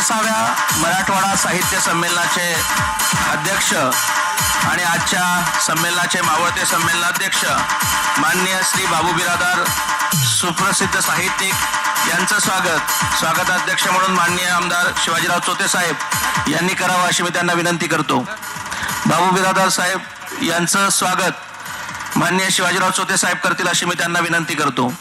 एकोणतीसाव्या मराठवाडा साहित्य संमेलनाचे अध्यक्ष आणि आजच्या संमेलनाचे मावळते संमेलनाध्यक्ष माननीय श्री बाबू बिरादार सुप्रसिद्ध साहित्यिक यांचं स्वागत. स्वागताध्यक्ष म्हणून माननीय आमदार शिवाजीराव चोते साहेब यांनी करावं अशी मी त्यांना विनंती करतो. बाबू बिरादार साहेब यांचं स्वागत माननीय शिवाजीराव चोते साहेब करतील अशी मी त्यांना विनंती करतो.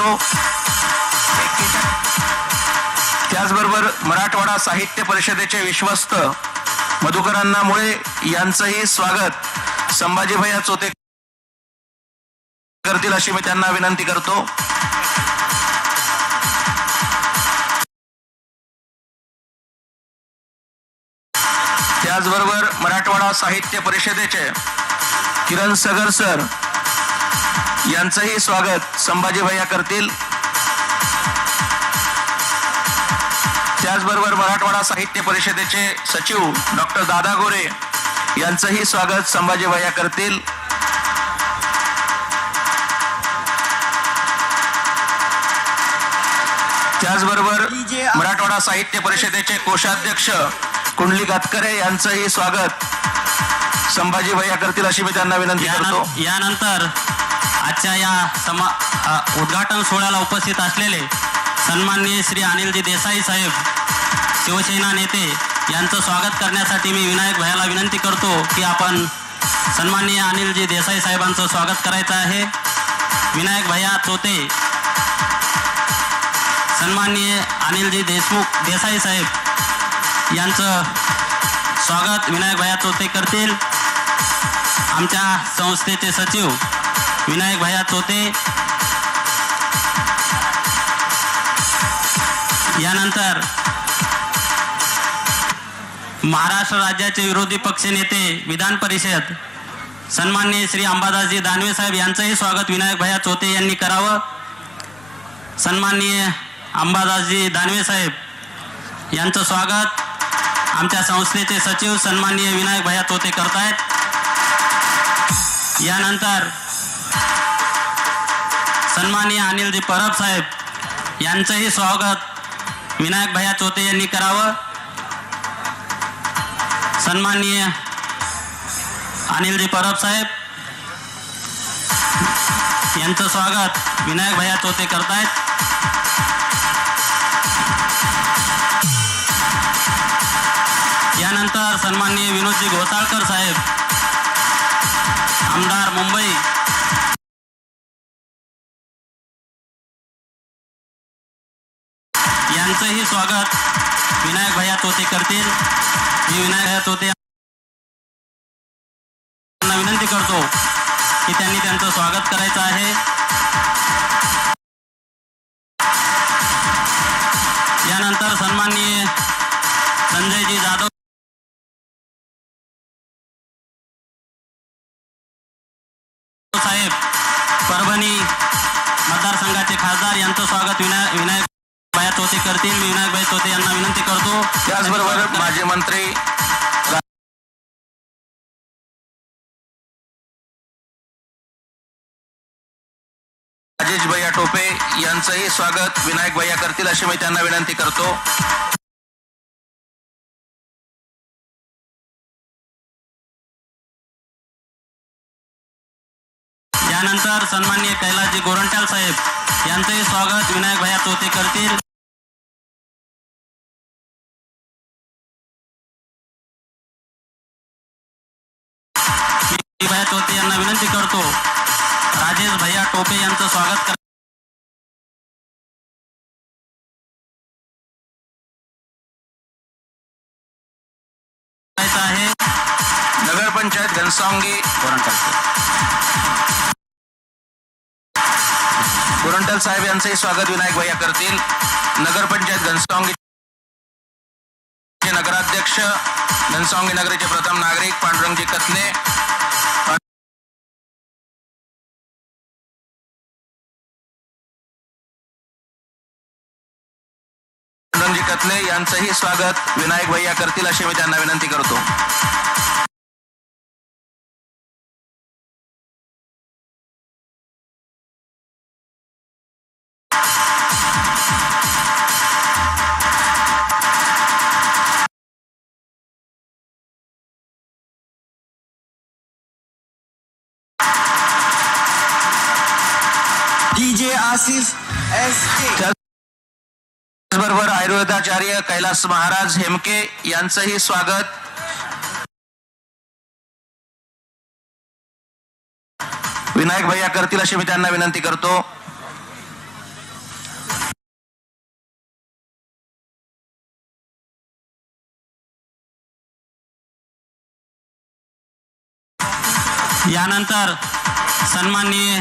विनंती करतो त्याचबरोबर मराठवाडा साहित्य परिषदेचे विश्वस्त मधुकरांना मुळे यांचंही स्वागत संभाजीभैया चोते करतील अशी मी त्यांना विनंती करतो. त्याचबरोबर मराठवाडा साहित्य परिषदेचे किरण सगर सर यांचंही स्वागत संभाजी भैया करतील. त्याचबरोबर मराठवाडा साहित्य परिषदेचे सचिव डॉक्टर दादा गोरे यांचंही स्वागत संभाजी भैया करतील. त्याचबरोबर मराठवाडा साहित्य परिषदेचे कोषाध्यक्ष कुंडली कातकरे यांचंही स्वागत संभाजी भैया करतील अशी मी त्यांना विनंती करतो. यानं- यानंतर आजच्या या समा उद्घाटन सोहळ्याला उपस्थित असलेले सन्माननीय श्री अनिलजी देसाई साहेब शिवसेना नेते यांचं स्वागत करण्यासाठी मी विनायक भयाला विनंती करतो की आपण सन्माननीय अनिलजी देसाई साहेबांचं स्वागत करायचं आहे. विनायक भैया चोते सन्माननीय अनिलजी देशमुख देसाई साहेब यांचं स्वागत विनायक भैया चोते करतील. आमच्या संस्थेचे सचिव विनायक भैया चोते. यानंतर महाराष्ट्र राज्याचे विरोधी पक्ष नेते विधान परिषद. सन्मान्य श्री अंबादासजी दानवे साहेब यांचंही स्वागत विनायक भैया चोते यांनी करावं. सन्माननीय अंबादासजी दानवे साहेब यांचं स्वागत. आमच्या संस्थेचे सचिव सन्माननीय विनायक भैया चोते करतायत. यानंतर सन्माननीय अनिलजी परब साहेब यांचंही स्वागत विनायक भैया चोते यांनी करावं. सन्माननीय अनिलजी परब साहेब यांचं स्वागत विनायक भैया चोते करतायत. यानंतर सन्माननीय विनोदजी घोसाळकर साहेब आमदार मुंबई स्वागत। विनायक भैया तोते करतील। मी विनायक भैया तोते विनंती करतो की त्यांनी त्यांचं स्वागत करायचं आहे. यानंतर सन्माननीय संजयजी जाधव साहेब परभणी मतदारसंघाचे खासदार यांचं स्वागत विनायक विनायक करतील. मी विनायकभाई तोते यांना विनंती करतो. त्याचबरोबर माजी मंत्री राजेश भैया टोपे यांचंही स्वागत. विनायक भैया करतील अशी मी त्यांना विनंती करतो. यानंतर सन्मान्य कैलाजी गोरंटाल साहेब यांचंही स्वागत. विनायक भैया तोते करतील. भैया टोपे यांना विनंती करतो. राजेश भैया टोपे यांचं स्वागत कर करायचं आहे नगरपंचायत घनसावंगी गोरंटल गोरंटल साहेब यांचंही स्वागत विनायक भैया करतील. नगरपंचायत घनसावंगी नगराध्यक्ष घनसावंगी नगरीचे प्रथम नागरिक पांडुरंगजी कथले कथले यांचंही स्वागत. विनायक भैया करतील अशी मी त्यांना विनंती करतो. DJ Asif S K. त्याचबरोबर आयुर्वेदाचार्य कैलास महाराज हेमके यांचंही स्वागत. विनायक भैया करतील अशी मी त्यांना विनंती करतो. यानंतर सन्माननीय